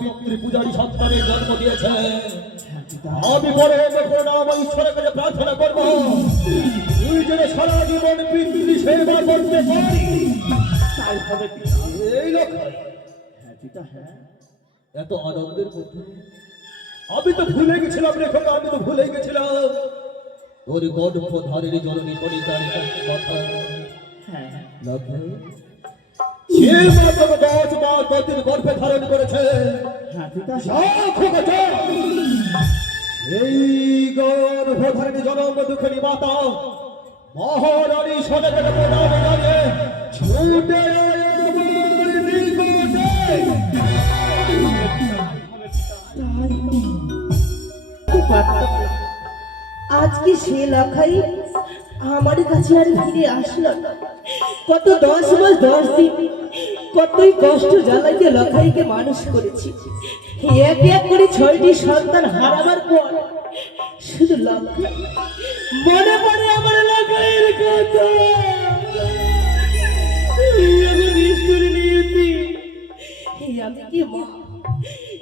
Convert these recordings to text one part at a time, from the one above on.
পিতৃপূজারী সন্তানের জন্ম দিয়েছে, আমি বড় করুণাম ঈশ্বরের কাছে প্রার্থনা করব তুই যেন সারা জীবন পিতৃ সেবা করতে পারি। তাই হবে এই লক্ষ্য। হ্যাঁ পিতা, হ্যাঁ। এত আনন্দের মধ্যে আমি তো ভুলে গেছিলাম রে খোকা, আমি তো ভুলে গেছিলাম তোর গর্ভধারিণী জননী কলিতার কথা। হ্যাঁ লক্ষ্য, যে মাত্র 10 মাস গতির গর্ভে ধারণ করেছে, হ্যাঁ পিতা, এই গর্ভধারিণী জনম দুঃখিনী মাতা মহারানী সদগের প্রণামে জানিয়ে ছুটে আজকে সে লখাই আমার কাছে আর ফিরে আসলো না। কত 10 মাস 10 দিন কতই কষ্ট জ্বালাইতে লখাইকে মানুষ করেছি। এক এক করে 6টি সন্তান হারাবার পর শুধু লখাই মনে পড়ে আমার লখাইয়ের কথা। আমি কি মা,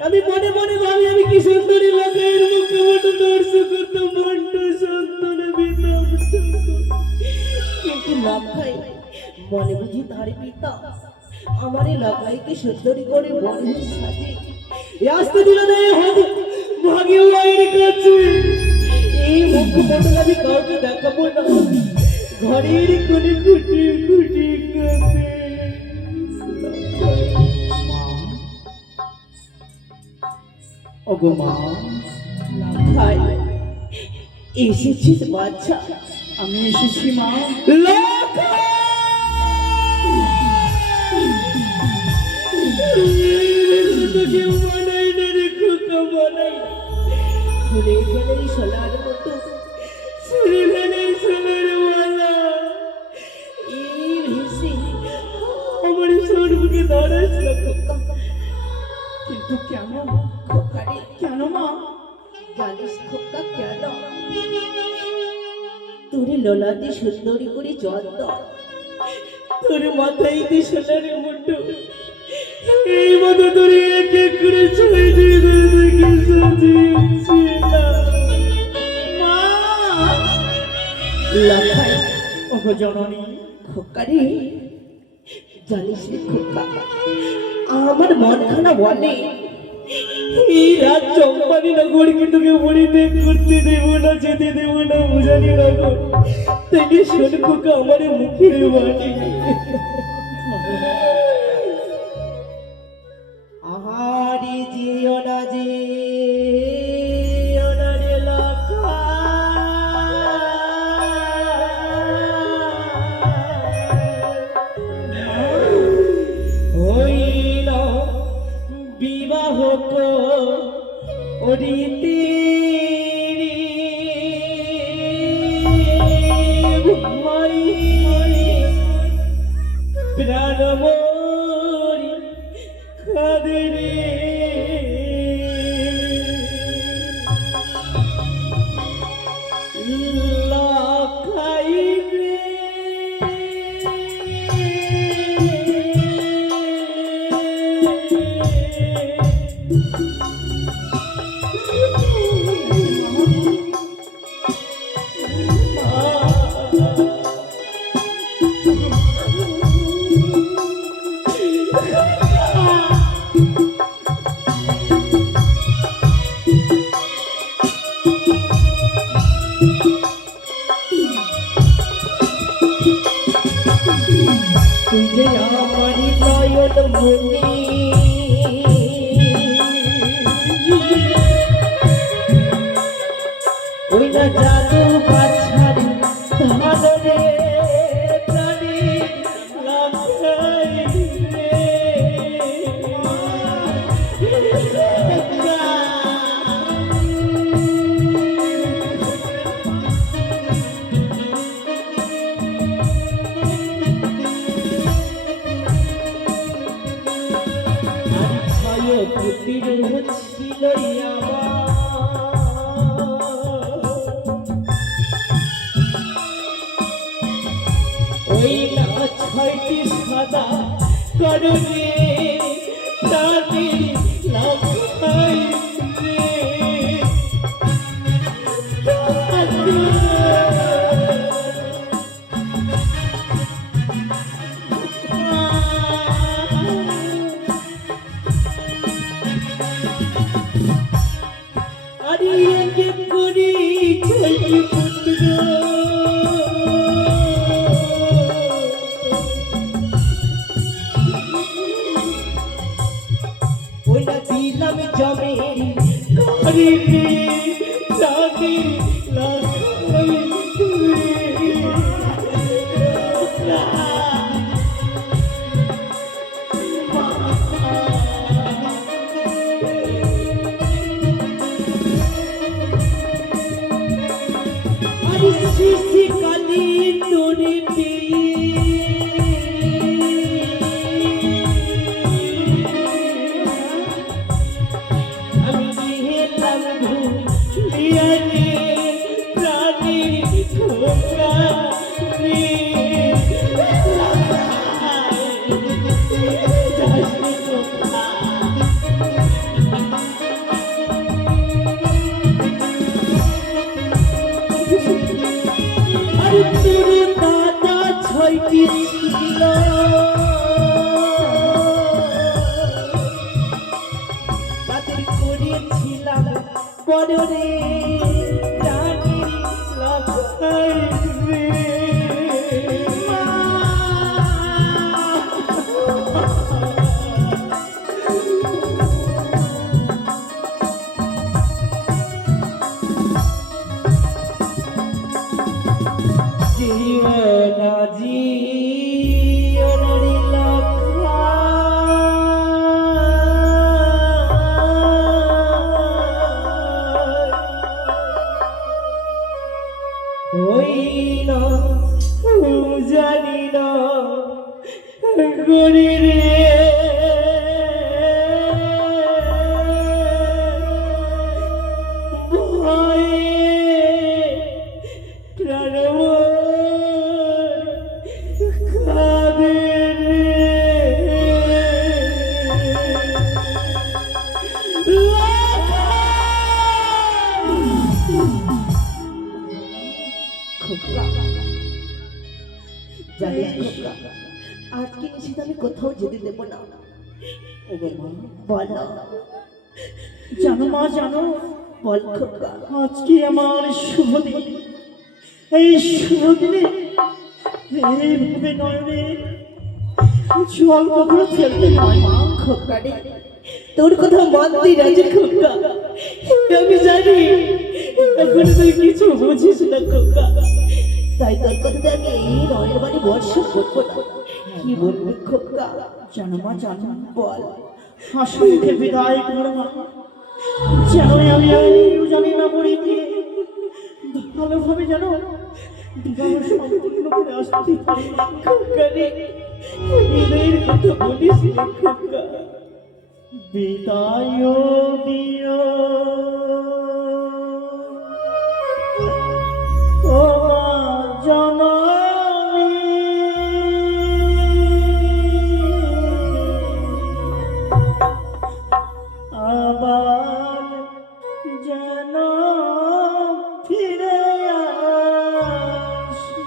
আমি মনে মনে ভাবি আমি কি সুন্দরী লখাইয়ের মুখে মতো দর্শক করতাম মন্ড সন্তানে বিনাম। কিন্তু লখাই মনে বুঝি তার পিতা আমার এই লখাইকে সুন্দরী করে বনে সাজে আসতে দিল না। হবে ভাগে মায়ের কাছে এই মুখমণ্ডল আমি কাউকে দেখাবো না। ঘরের কোণে খুঁটি খুঁটি কাঁদে। ওগো মা, লখাই এসেছিস বাচ্চা? আমি এসেছি মা। সোনার মতো শরীরে সোনার মালা এই ভেসে আমার সর্বকে ধরেছ। কিন্তু কেন খোকারে, কেন মা? জানিস খোকা কেন? তোর লোলাতে সুন্দরী করে জল দাও, তোর মাথায় দি সোনার মুন্ডু এই মতো তোর এক এক করে ছয়টি দলকে সাজিয়েছে মা। লখাই, ওগো জননী। খোকারে জানিস রে খোকা, আমার মনখানা বলে এই রাত চম্পানি নগর কিন্তু পরিত্যাগ করতে দেব না, যেতে দেব না বুঝানি নগর। তাই শোন খোকা আমার মুখের বাণী। আহারে যেও না যে অনারে লখা হইল বিবাহ করিতে প্রাণ মরি কাঁদে রে। লখাই রে तुझे हमारी नयन मणि ওই না জাদু বাছারি ধানরে প্রাণী লখাই রে। পুতির হচ্ছিল ওই ছয়টি সাদা করবে প্রাণীর লখাই রে আরে যে করি ছয়টি পুত্র ওইটা দিলাম জমে করিবে জানি লাগাই আরে শ্রী কালী তোরে ছয়টি ছিল তাদের করেছিলাম বড় রে প্রাণীর লখাই রে জীবনাজি অনরি লখা ওই না জানি না গরি রে জানিস খোকা, আজকে নিশ্চিত আমি কোথাও যেতে দেব না। ওগো মা বল জানো মা জানো বল খোকা। আজকে আমার শুভ দিন এই শুভ দিনে এইভাবে নয়নে জল কখনো ফেলতে নয় মা খোকা রে, তোর কথা মানতে রাজি খোকা। আমি জানি এখন তুই কিছু বুঝিস না খোকা, তাই তোর কথাতে আমি এই রয়ের বাড়ি বর্ষা করবো না। কি বলবি খোকা? জানো মা জানো বল। হাসিকে বিদায় করো মা, জানোই আমি জানি না বলি ভালোভাবে জানো বিবাহ সম্পূর্ণ করে আসতে পারি খোকা রে, হৃদয়ের কথা বলিস না খোকা। বিদায় দিও ও মা জননী, আবার যেন ফিরে আসি।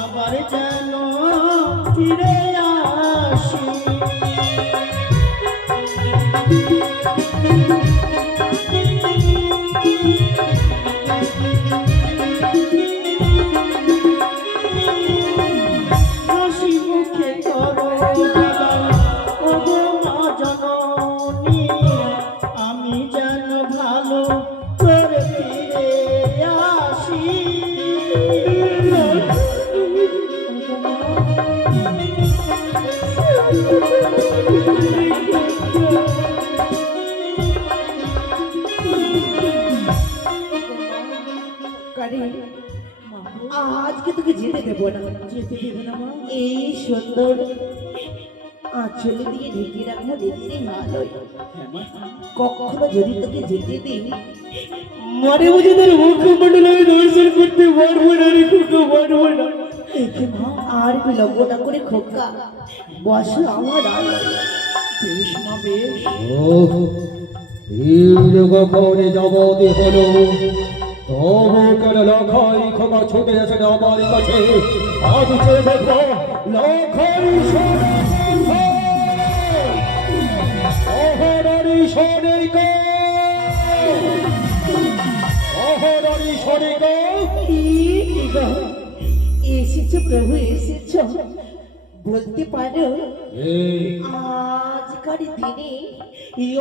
আবার যেন ফিরে আসি। হাসি মুখে করো ওগো মা জননী, আমি যেন ভালো করে পারে মা আজকে তোকে যেতে দেবো না। যেতে দেবে না মা? এই সুন্দর আঁচলে দিয়ে ঢেকে রাখবো নিজেরই আলোয়। হ্যাঁ মা। কখনো যদি তোকে যেতে দিই মনে বুঝে তার মুখমণ্ডল আমি দর্শন করতে পারবো না রে খোকা, পারবো না। একে মা আর বিলম্ব না করে খোকা বসো আমার আলোয়। বেশ মা বেশ। করে যাবতে হলো তবু কেন লখাই খোকা ছুটে আসে না আমার কাছে। আজ চেয়ে দেখো লখাই অহরারি সনিক অহরারি সনিক। এসেছো প্রভু এসেছো, বলতে পারো এই আজকার দিনে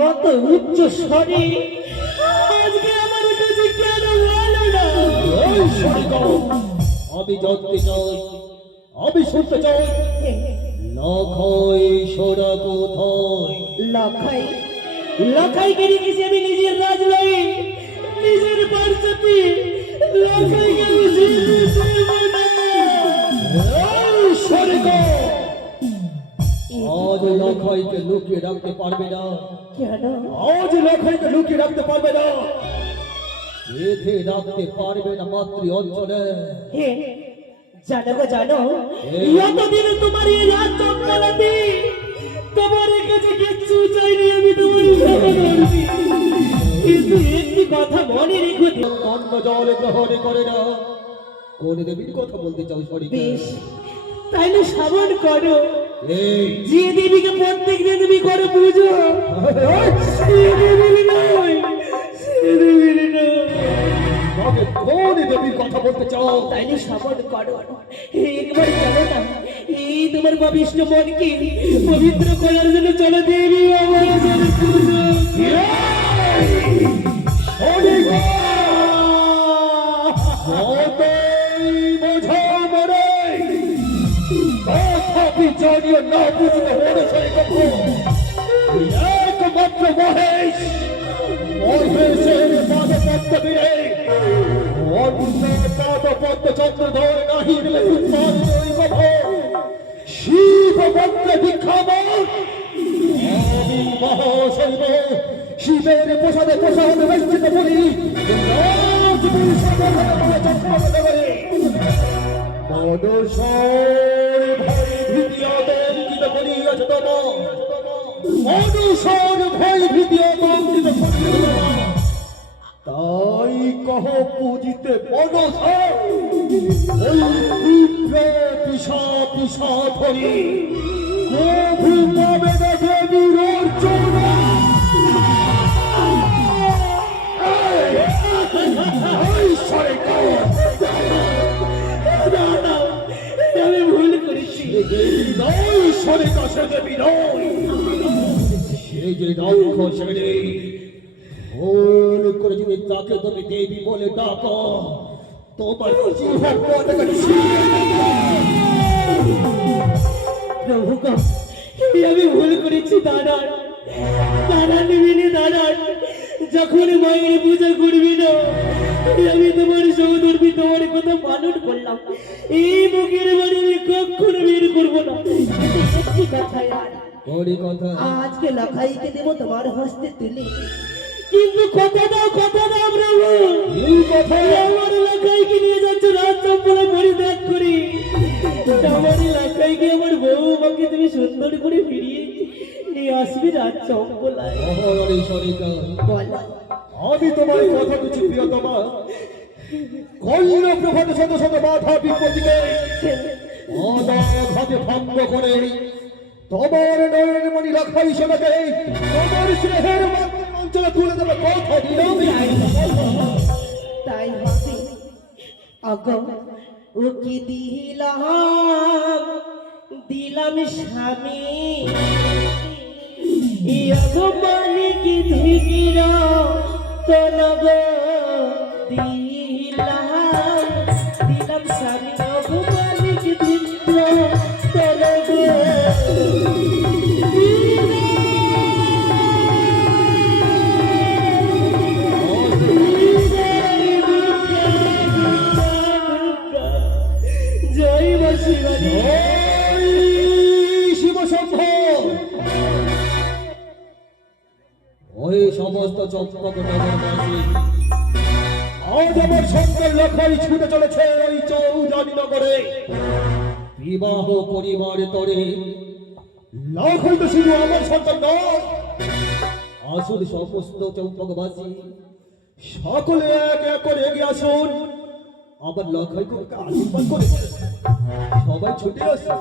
অত উচ্চ স্বরে আজকে আমার কাছে কেন বলো না? ওই সনিক আমি জানতে চাই, আমি শুনতে চাই লখাই সোনা কোথায়? লখাই লখাইকে রেখেছি আমি নিজের রাজলয়ে, নিজের বাড়িতে। লখাইকে আমি যেতে দেব না। এই সনিক আজ লখাইকে লুকিয়ে রাখতে পারবে না। কেন? আজ লখাইকে লুকিয়ে রাখতে পারবে না, বেঁধে রাখতে পারবে না মাতৃ অঞ্চলে। হে জানো গো জানো, এতদিন তোমার এই রাত চম্পালাতে তোমার কাছে কিচ্ছু চাইনি, আমি তোমার সেবা করছি। কিন্তু একটি কথা মনে রেখো, অন্ন জল গ্রহণ করে না। কোন দেবীর কথা বলতে চাও সনিক? বেশ তাইলে শ্রবণ করো। এই যে দেবীকে প্রত্যেক দিন তুমি করো পুজো, সে দেবীর নয়, সে দেবীর নয়। তবে কোন দেবীর কথা বলতে চাও? তাইলে শ্রবণ করো। একবার জানো না, এই তোমার পবিত্র মনকে পবিত্র করার জন্য চলো দেবী আমার জন্য পুজো। সনিক যতই বোঝা মরে তথাপি জানিয়ে না বুঝতে হলে সনিক একমাত্র মহেশ, মহেশের পাদপদ্ম বিরে অন্য পাদপদ্ম চন্দ্রধর নাহি দিলে উৎপাদ ওই কথা শিব মন্ত্রে ভিক্ষামন। আমি মহাশৈব শিবের প্রসাদে প্রসাদ ব্যঞ্চিত বলি মনুষর ভয় ভীতি আতঙ্কিত করিয়াছে তব, মনুষর ভয় ভীতি আতঙ্কিত করিয়াছে তব। তাই কহ পুজিতে মনস ওই তীব্র পিসা পিসা ধরি প্রভু পাবে না দেবীর অর্চনা। এই সনিক আমি ভুল করেছি। নয় সনিক সে দেবী নয়, সে যে রাক্ষসেনী। ভুল করে যদি তাকে তুমি দেবী বলে ডাকো তোমার জীবন পতাকা ছিঁড়ে দেব। প্রভু গো, আমি ভুল করেছি দাদা, দাদা নিবিনি দাদা। যখন মায়ের পূজা করবি না, আমি তোমার সৌদর্বী তোমার কথা পালন করলাম। এই মুখের বাড়ি আমি কখনো বের করবো না। কিন্তু একটি কথাই আর, বড়ি কথা আজকে লখাইকে দেবো তোমার হস্তে তুলে। কিন্তু কথা দাও প্রভু, এই কথা আমার এলাকায় নিয়ে যাচ্ছে রাত চম্পলা পরিত্যাগ করি। আমার এলাকায় গিয়ে আমার বউমাকে তুমি সুন্দর করে ফিরিয়ে নিয়ে আসবি রাত চম্পলায়। অহরণী সনিকা বলো আমি তোমার কথা কিছু প্রিয়তমা কল্ল প্রভাতে শত শত বাধা বিপত্তিকে অনাঘাতে ভঙ্গ করে তোমার নয়নের মণি লখাই সোনাকে তোমার স্নেহের অঞ্চলে তুলে দেবে কথা দিলাম। তাই হবে। অগ ওকে দিলাম দিলাম স্বামী, মালিক ধীর তনব দিলাম দিলাম স্বামী। মালিক ধীর তনব চম্পক নগরবাসী, আজ আমার সন্তান লখাই ছুটে চলেছে ওই চৌধুরী নগরে বিবাহ পরিবার তরে। লখাই তো শুধু আমার সন্তান নয়, আসল সমস্ত চম্পকবাসী সকলে এক এক করে এগিয়ে আসুন, আবার লখাই করে আশীর্বাদ করে সবাই ছুটে আসে।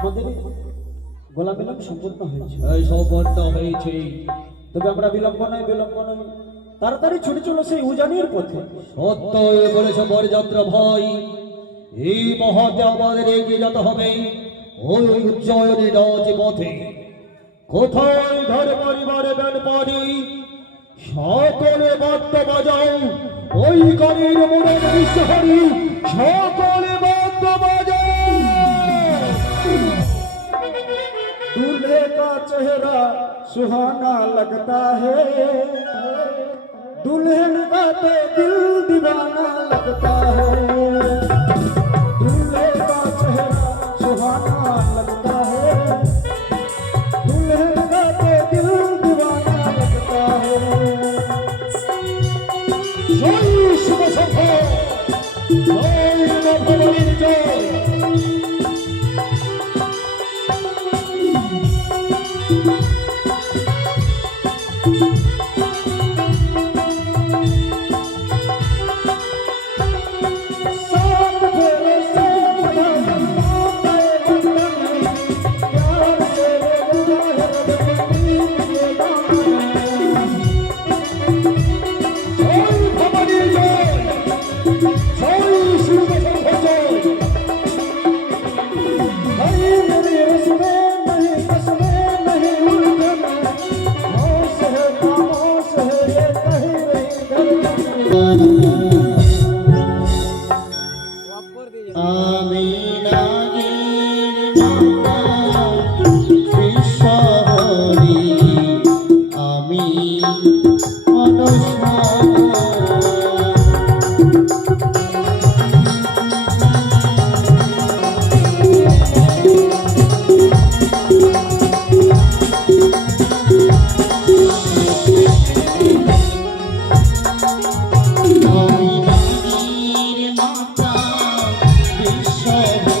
আমাদের গোলামেলাম সম্পূর্ণ হয়েছে। এই সম্পন্ন হয়েছে, তবে আমরা বিলম্ব নয় তাড়াতাড়ি ছুটে চলো সেই উজানির পথে। সত্য এ বলেছে বরযাত্রা ভাই, এই মহাতে আমাদের এগিয়ে যেতে হবে ওই উজ্জয়নী রাজপথে। কোথায় ঘর পরিবারে বেন পারি, সকলে বাদ্য বাজাও, ওই গানের মোড়ে বিশ্বহরি, সকলে বাদ্য বাজাও। दूल्हे का चेहरा सुहाना लगता है, दुल्हन का तो दिल दीवाना लगता है। दूल्हे का चेहरा सुहाना लगता है, दुल्हन का तो दिल दीवाना लगता है। জয় শুভ সভা, জয় নবমণির জয়। साथ फेरे से बंधन गए बंधन, प्यार से लेना है रब के दामन। জয় ভবানীর জয়, জয় শুভ সভা জয়। नहीं मेरी रस्में नहीं कसमें नहीं उलझन, होश है खामोश है ये कहीं नहीं धड़कन। আমি নাগের মাতা বিশ্বহরি, আমি মনসা। আমি নাগের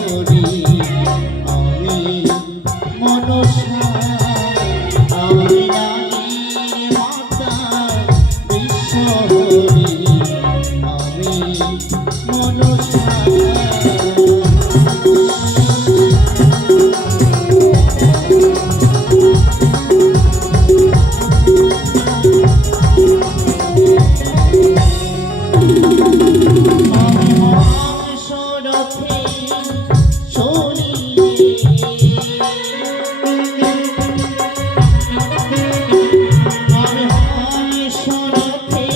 মাতা বিশ্বহরি, আমি মনসা। আমি নাগের মাতা বিশ্বহরি, আমি মনসা। আমি মহাসরথে চলি, আমি মহাসরথে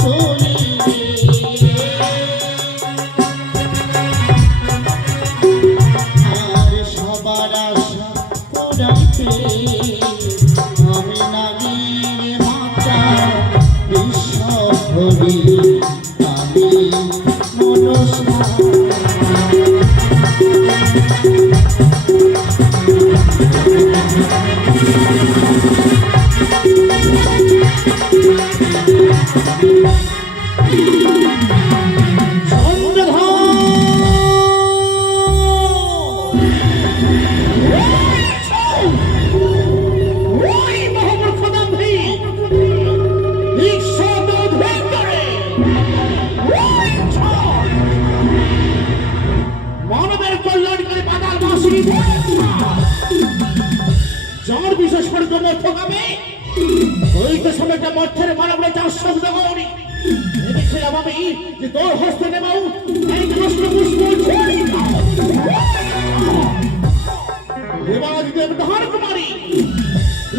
চলি, আর সবার আশা পুরাইতে আমি নাগের মাতা বিশ্বহরি, আমি মনসা। মানবের কল্যাণকারী পাতাল বাসী যার বিশেষ করে মধ্যগামী ওই তো সময়টা মধ্যের মানবরা যার শব্দ গৌরী দেখছিলাম আমি যে তোর হস্তে নেবাও এক নষ্ট পুষ্প ঝরি দেবাদিদেব ধার কুমারী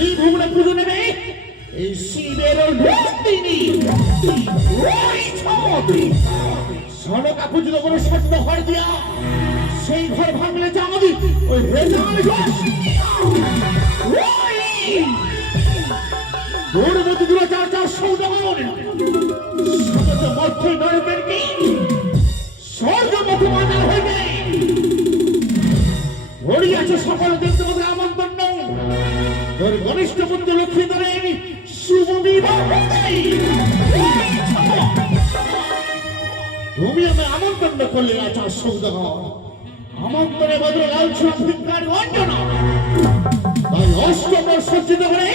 এই ভুবনে পুজো নেবে এই শিবের নন্দিনী ওই ছবি সনকা পুজো করে সত্য ঘর দিয়া সেই ঘর ভাঙলে জামাবি ওই রেজাল গৌরবতী দুরাচার চার সৌদাগর মধ্যে নরকের কি স্বর্গ মধ্যে মানা হইবে ওড়িয়াছে সকল দেবতাদের আমন্ত্রণ তোর ঘনিষ্ঠ পুত্র লক্ষ্মীধরের শুভ বিবাহ তুমি আমায় আমন্ত্রণ করলে আচার সৌদাগর আমন্ত্রণে বদলে লালসা ভিক্ষার অঞ্জনা তাই অষ্টম সজ্জিত করে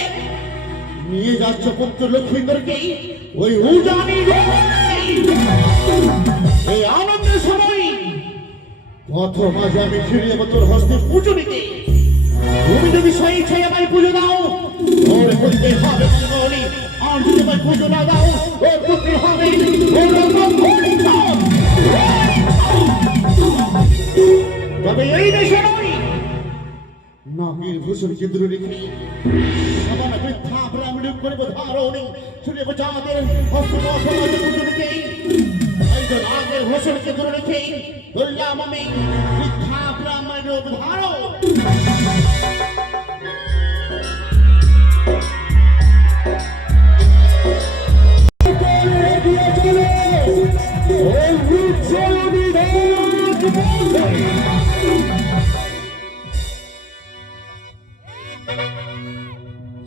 নিয়ে যাচ্ছে পুত্র লক্ষ্মীধরকে ওই উজানি এই আনন্দের সময় পথ মাঝে আমি ফিরে যাবো তোর হস্তে পুজো নিতে তুমি যদি সেই ইচ্ছায় আমায় পুজো দাও ওর করতে হবে মঙ্গলি আর যদি তোমায় পুজো না দাও ওর করতে হবে ওর মঙ্গলি তবে এই দেশে নয় নাগের ভূষণকে দূরে রেখে সবার বৃদ্ধা ব্রাহ্মণ করব ধারণী শুনে বোঝাদের হস্তমহাসমাজে পুজোকে এই যে নাগের ভূষণকে দূরে রেখে বললাম আমি বৃদ্ধা ব্রাহ্মণ রূপ ধারণ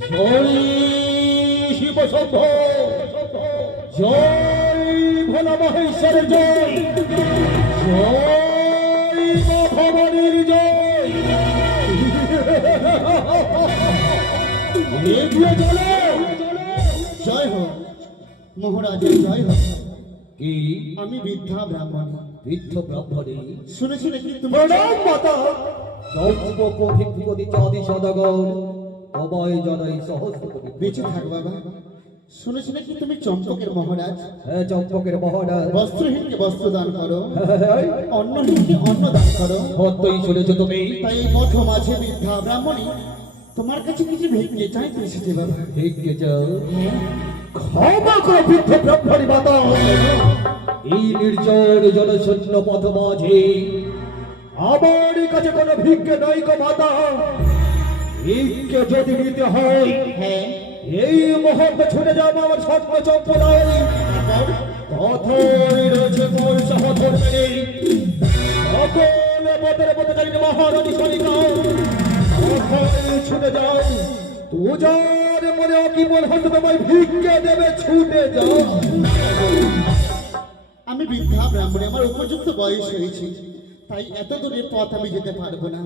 জয় শিব শম্ভ জয় ভোলা মহেশ্বরের জয় জয় মা ভবানীর জয় এগিয়ে চলো জয় হোক মহারাজের জয় হোক কি আমি বৃদ্ধা ব্রাহ্মণ বৃদ্ধ ব্রাহ্মণী শুনেছি নাকি তুমি প্রণাম মাতা জন্মক ভিক্ষুপতি চাঁদি সদাগর তোমায় জানাই সহস্র কোটি বেঁচে থাক বাবা শুনেছি নাকি তুমি চম্পকের মহারাজ হ্যাঁ চম্পকের মহারাজ বস্ত্রহীনকে বস্ত্র দান করো অন্নহীনকে অন্ন দান করো সত্যই শুনেছ তুমি তাই এই মঠ মাঝে বৃদ্ধা ব্রাহ্মণী তোমার কাছে কিছু ভিক্ষে চাইতে এসেছে বাবা ভিক্ষে চাও ক্ষমা করো বৃদ্ধ ব্রাহ্মণী মাতা এই নির্জন জনশূন্য পথ মাঝে আমার কাছে কোনো ভিক্ষে নাই গো মাতা ভিক্ষে যদি নিতে হয় হ্যাঁ এই মুহূর্তে ছুটে যাবো আমার স্বপ্ন চম্পলাই কথাই রয়েছে মোর সহধর্মিনী সকলে পথের পথে জানি মহারানী সনিকা কথাই ছুটে যাও তুজার মনে কি মনে হতো তোমায় ভিক্ষে দেবে ছুটে যাও আমি বৃদ্ধা ব্রাহ্মণী আমার উপযুক্ত বয়স হয়েছে তাই এত দূরের পথ আমি যেতে পারবো না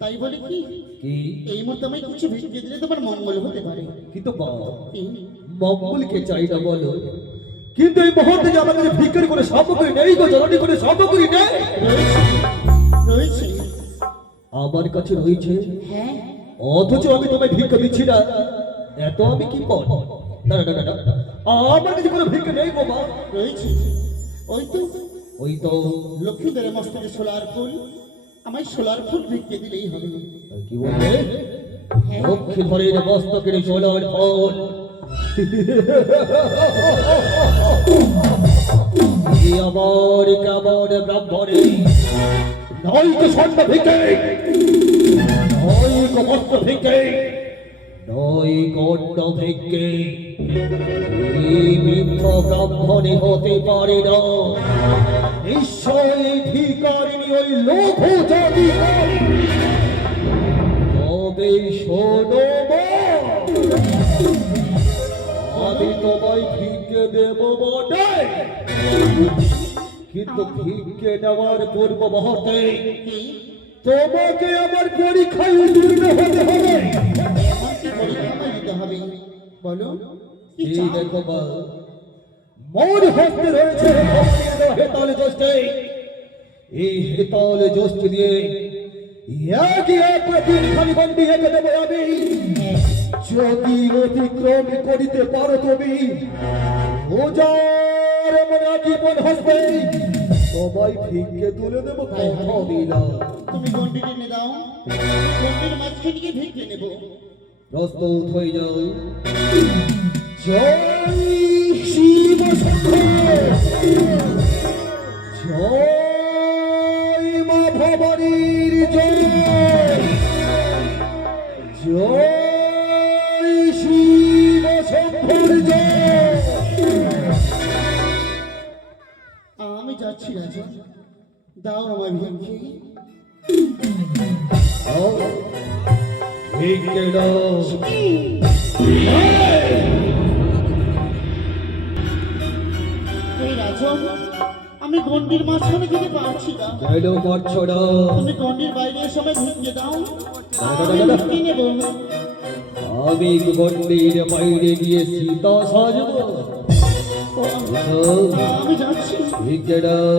তাই বলে কি কি এই মতো আমি কিছু ভিক্ষে দিলে তোমার মঙ্গল হতে পারে কিন্তু কি? মঙ্গলকে চাই না বলো কিন্তু এই মুহূর্তে যে আমার কাছে ভিক্ষের করে সামগ্রী নেই গো জননী করে সামগ্রী নেই রয়েছে আমার কাছে রয়েছে হ্যাঁ অথচ আমি তোমায় ভিক্ষা দিচ্ছি না এত আমি কি পাব না না না না আমার কাছে কোনো ভিক্ষা নেই গো মা রয়েছে ওই তো ওই তো লক্ষ্মীদের মস্তকে সোলার ফুল আমায় সোলার ফুল ভিক্ষে দিলেই হবে কি বললে লক্ষ্মী ধরের মস্তকের সোনার ফল আমার কেমন ব্রাহ্মণে নয়তো স্বর্ণ ভিক্ষে নয়তো বস্ত্র ভিক্ষে নয় কণ্ঠ ভিক্ষে এই বৃদ্ধ ব্রাহ্মণে হতে পারে না নিশ্চয়ই ভিকারিণী ওই লোভ জাতি তবে শোনো মা, আমি তোমায় ভিক্ষে দেব বটে কিন্তু ভিক্ষে নেওয়ার পূর্ব মুহূর্তে তোমাকে আমার পরীক্ষায় উত্তীর্ণ হতে হবে আমার কি পরীক্ষা আমায় দিতে হবে বলো কি এই চাও? দেখো মা মোর হস্তে রয়েছে হেতাল জোষ্ঠে এই হেতাল জোষ্ঠ দিয়ে একই এক দিন খালি বন্দি হেঁকে দেবো আমি যদি অতিক্রম করিতে পারো তুমি ওজার মনে জীবন হস্তে সবাই ভিক্ষে তুলে দেবো কথা দিলাম তুমি গন্ডি টেনে দাও গন্ডির মাঝখানে গিয়ে ভিক্ষে নেব প্রস্তুত হয়ে যাও জয় শিব শঙ্কর জয় মা ভবানীর জয় জয় শিব শঙ্কর জয় আমি যাচ্ছি রাজা দাও আমার ভিক্ষে ভিক্ষে দাও এই রাজন আমি গন্ডির মাঝখানে যেতে পারছি না কেন পারছো না তুমি গন্ডির বাইরে সময় ভিক্ষে দাও দাদা, আমি দাদা। ভিক্ষে নেব আমি গন্ডির বাইরে গিয়ে সীতা সাজবো আমি যাচ্ছি ভিক্ষে দাও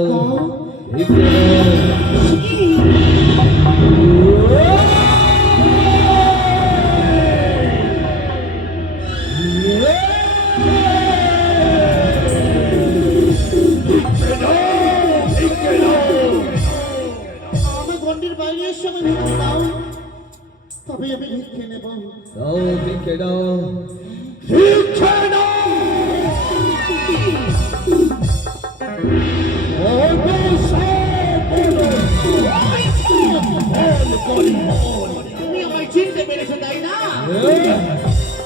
ভিক্ষে দাও মায়ের সঙ্গে ভিক্ষে দাও, তবে আমি ভিক্ষে নেব। দাও ভিক্ষে দাও, ভিক্ষে দাও। তুমি আমায় চিনতে পেরেছো তাই না?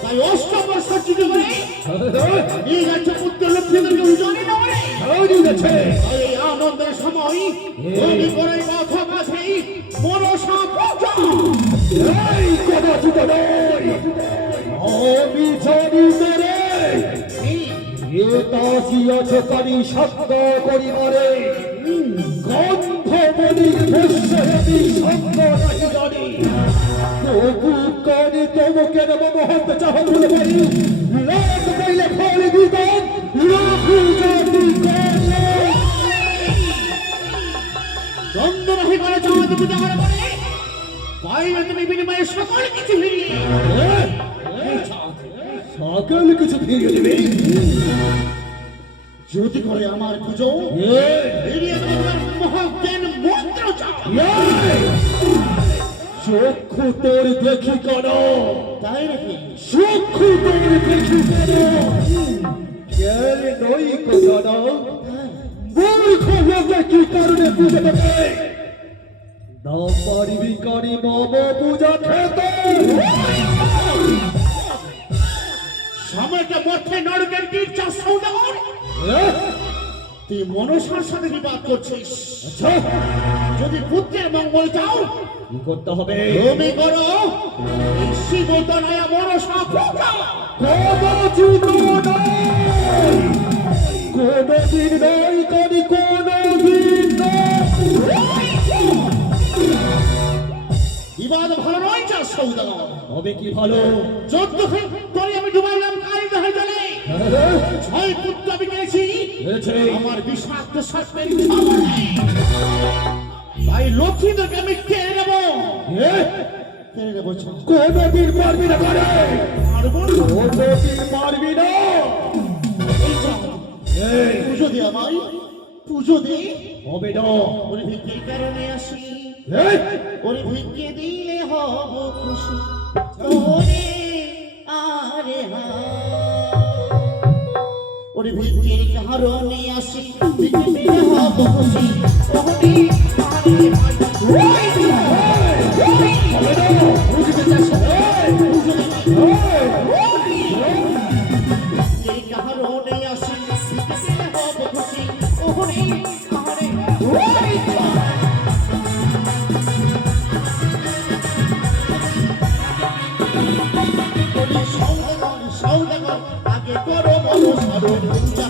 তাই অষ্টবর্ষচিত করে নিয়ে যাচ্ছ পুত্র লক্ষ্মীদেরকে উজানি না বলে। তাই এই আনন্দের সময় তুমি করে পথ কাছেই মনসা পূজা। এই কদাচিত নয়, আমি জানি তোরে এতাজিয়াছে কানি সত্য করিবারে গন্ধমণি ভস্যহেবি সত্য নাহি জানি। তবু কানি তোমাকে নব মহন্ত চাহ বলে পারি, লাখ পাইলে ফল দিতাম লাখ জাতি কাছে। দ্বন্দ্ব রহি করে জগতে পূজা করে বলে পাইবে তুমি বিনিময়ে সকল কিছু ফিরিয়ে। সকল কিছু ফিরিয়ে দেবে যদি করে আমার পুজো ফিরিয়ে দেবে তোমার মহাজ্ঞান মন্ত্র চাও। চক্ষু তোর দেখি কেন, তাই নাকি? চক্ষু তোর দেখি কেন, জ্ঞান নই জানা মূর্খ লোকে কি কারণে পুজো দেবে। না পারিবি কারি মম পূজা খেতে। সময়টা মধ্যে নরকের তীর্থা সৌদাগর তুই মনসার সাথে বিবাদ করছিস। আচ্ছা যদি পুত্রের মঙ্গল চাও কি করতে হবে? তুমি করো এই শিবতনয়া মনসা পূজা। কোনদিন নয়, কোনদিন নয় কারি কোনদিন নয়। বিবাদ ভালো নয় যা সৌদাগর। হবে কি ভালো? 14 করে আমি ডুবাইলাম কালী দহে জলে। 6 পুত্র আমি পেয়েছি আমার বিষাক্ত সর্পের খাবারে। তাই লক্ষ্মীদেরকে আমি কেড়ে নেবো। কেড়ে নেবো কোনদিন পারবি না করে, পারবো না। কোনদিন পারবি না। এই যাও, এই পুজো দে আমায়, পুজো দে। হবে না। ওরে ভিক্ষের কারণে আসি, এই, ওরে ভিক্ষে দিলে হব খুশি। ওরে আরে হা, ওরে ভিক্ষের কারণে আসি, ভিক্ষে দিলে হব খুশি। ওরে আরে ভাই, বুঝতে চাস? বুঝতে ভিক্ষের কারণে আসি, ভিক্ষে দিলে হব খুশি। ওরে আরে সৌদাগর আগে করো মনসার পূজা।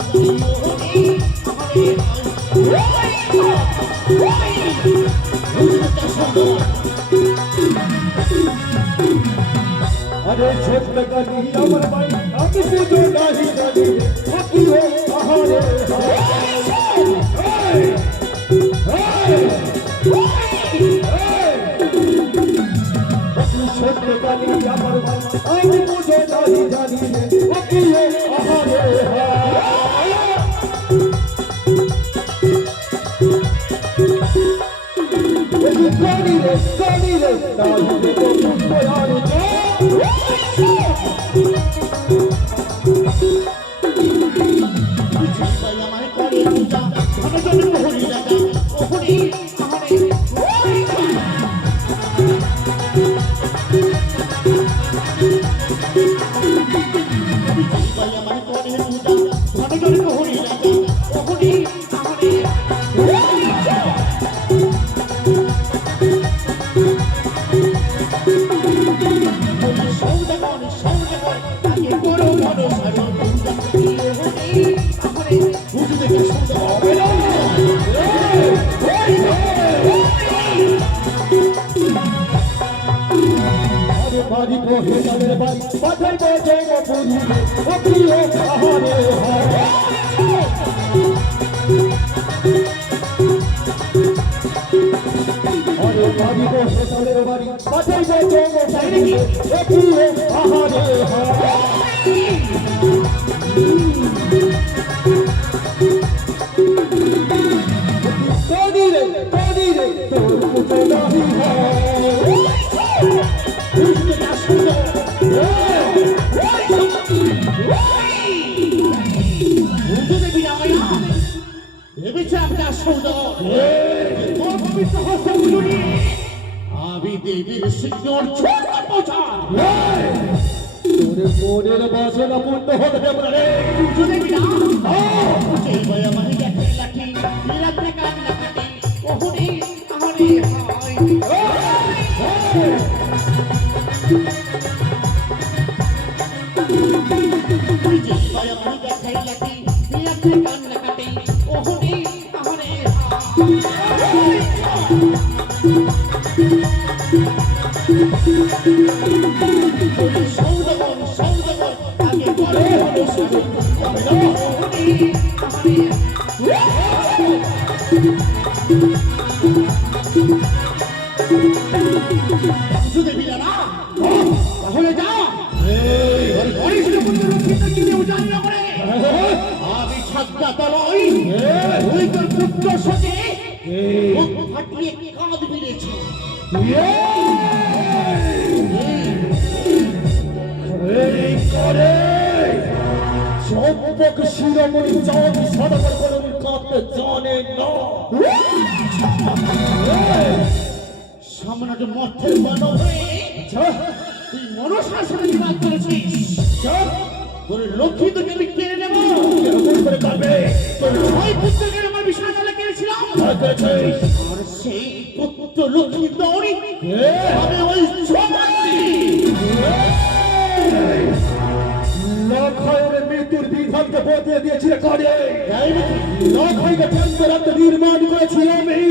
আরে ছোট্ট কানি আমার ভাই, আমি তো নাহি জানি কি হো আহারে ছোট্ট কানি আমার ভাই, আমি বুঝে নাহি জানি কি হো আহারে কানি রে নাহি রে তো পুষ্পয়ারে ভাই আমায় করে পূজা, আমি যদি মোহরি রাজা। ওহরি আরে ভাই আমায় করে পূজা, আমি যদি মোহরি রাজা। ওহরি আরে সৌদাগর আগে করো মনসার পূজা। ওহরি আরে বুঝতে চাস? আরে বাড়ি বহে যাবে বাড়ি পাঠাই বজে পুরী ও প্রিয় আহারে আরে বাড়ি বহে যাবে বাড়ি পাঠাই বজে পুরী ও প্রিয় আহারে কানি রে তোর পুজো নাহি হয়। ভেবেছিলাম সৌদর তোর পবিত্র হস্তগুলো নিয়ে আমি দেবীর সিংহর ছোট পৌঁছান তোর মনের বাসনা পূর্ণ হতে দেব না রে। পুজো দেবী না সেই বয়া মাহি দেখে লাঠি রাত্রে কান না কাটি ওহরে আরে হায় যে বয়া মাহি দেখে লাঠি রাত্রে কান না কাটি ওহরে আরে হায় সৌদাগর সৌদাগর আগে বলে হলো যদি বিনা না তাহলে যা আমি ছাত্রা তলই ওই তোর পুত্র সঙ্গে ফাটিয়ে কাঁদ মিলেছে এই করে সম্পক শিরোমণি চাঁদ সদাগর বলুন কাঁদতে জানে না। সামনে মঠের মানব হয়ে তুই মনসার সাথে বিবাদ করেছিস তোর লক্ষ্মী তোকে আমি কেড়ে নেবো এরকম করে কাঁদবে তোর ছয় পুত্রকে আমার বিশাল কেড়েছিলাম আর সেই পুত্র লক্ষ্মী দৌড়ি আমি ওই লক্ষয়ের মৃত্যুর বিধানকে বদলে দিয়েছিল কারে লক্ষয়কে চন্দ্রান্ত নির্মাণ করেছি আমি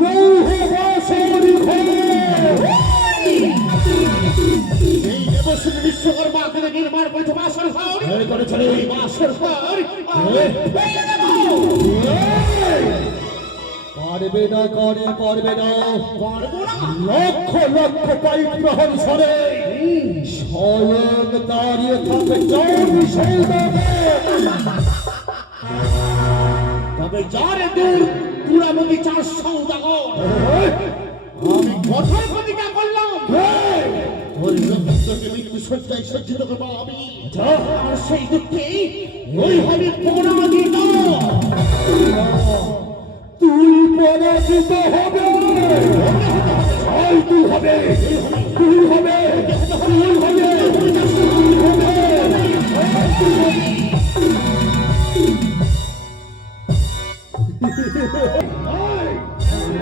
লৌহ বাসরি এই দেবশ্রী বিশ্বকর্মা থেকে নির্মাণ করেছে বাসর ঘর করেছিল এই বাসর ঘর পারবে না করে পারবে না পারবো না লক্ষ লক্ষ পাইপ প্রহর সরে স্বয়ং দাঁড়িয়ে থাকে চৌরি তবে যারে দূর পুরামতি চার সৌদাগর আমি কঠোর প্রতিজ্ঞা করলাম ওই লক্ষ্মীকে মৃত্যু সজ্জায় সজ্জিত করবো আমি আর সেই দুঃখে ওই হবে পরাজিত তুই পরাজিত হবে তুই হবে তুই হবে তুই হবে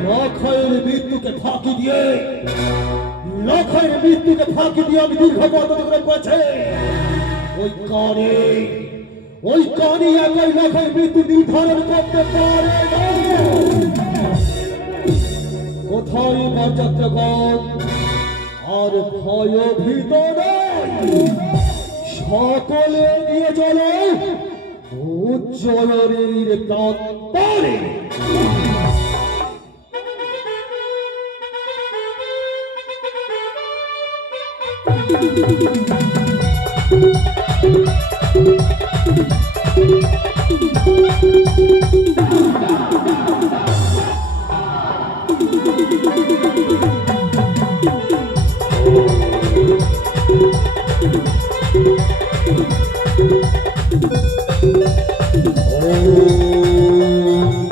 লক্ষয়ের মৃত্যুকে ফাঁকি দিয়ে আমি দীর্ঘ পদ্ধতি করে করেছে ওই কানে একাই লক্ষের মৃত্যু নির্ধারণ করতে পারে না। কোথায় মর্যাদাগণ আর ভয় ভিতরে সকলে নিয়ে চলো উজ্জয়নের প্রান্তরে।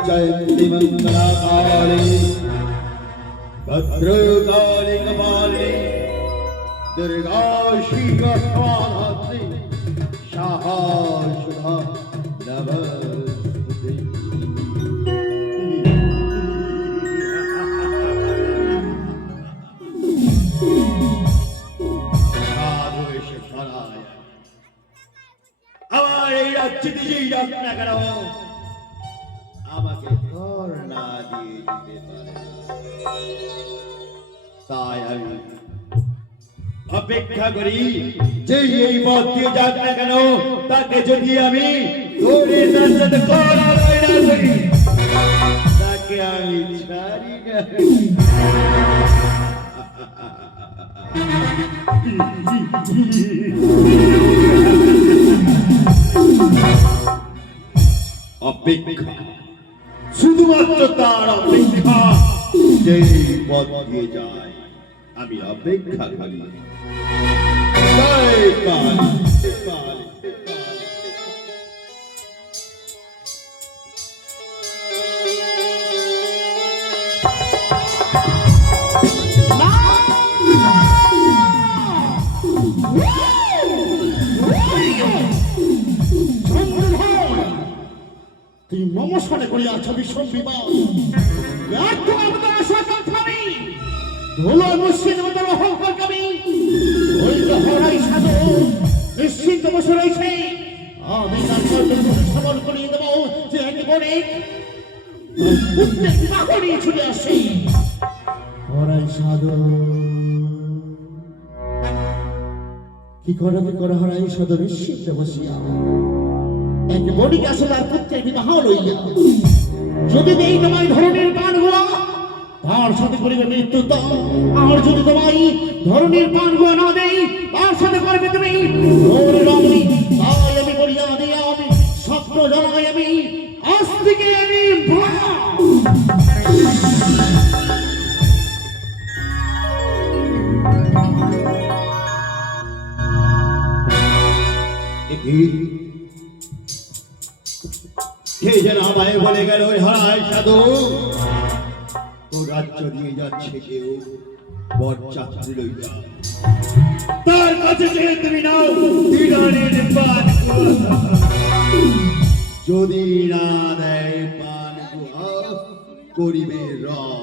जयन्ती मंगलाकाले भद्रकाली कपाले दुर्गा शिवा स्वाधात्री शाहा शुभा नमस्ते। साधु शिवराय আমার এই রাজ্য নিজেই যাক না কেন আমাকে কর না দিয়ে দিতে পারে না। তাই আমি অপেক্ষা করি যে এই পথ দিয়ে যাক না কেন তাকে যদি আমি ধরে তার সাথে করা না করি তাকে আমি ছাড়ি না। অপেক্ষা শুধুমাত্র তার অপেক্ষা যেই পথ দিয়ে যায় আমি অপেক্ষা করি। জয় কালী, জয় কালী, জয় কালী। তুই মমসনে করিয়াছ বিষম বিবাহ আর তোমার মতো আশাকাঙ্ক্ষা আমি ধুলো মুসিদ মতো অহংকার কবি ওই তো হরাই সাধু নিশ্চিন্ত বসে রয়েছে আমি তার কর্তব্য সবল করিয়ে দেবো যে একেবারে পুত্রের বিবাহ নিয়ে ছুটে আসে হরাই সাধু কি করা হরাই সাধু নিশ্চিন্ত বসিয়া এক বণিক আসে তার পুত্রের বিবাহ লইয়া যদি দেই তোমায় ধরনের পান গোয়া তার সাথে করিবে মৃত্যু তো আর যদি তোমায় ধরনের পান গোয়া না দেই তার সাথে করবে তুমি ওর রমণী তাই আমি বলিয়া দিয়া আমি স্বপ্ন জানাই আমি আজ থেকে আমি কে যেন আমায় বলে গেল ওই হারাই সাধু ও রাজ্য দিয়ে যাচ্ছে কেউ বরযাত্রী লইয়া তার কাছে যে তুমি নাও বিরানের পান গুহা। যদি না দেয় পান গুহা করিবে রং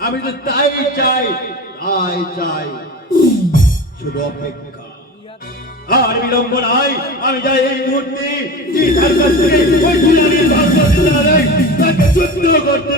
আমি তো তাই চাই শুধু অপেক্ষা আর বিলম্ব নাই আমি যাই এই মুহূর্তে তার কাছ থেকে ওই ফুলানির ভাগ্য তাকে যুদ্ধ করতে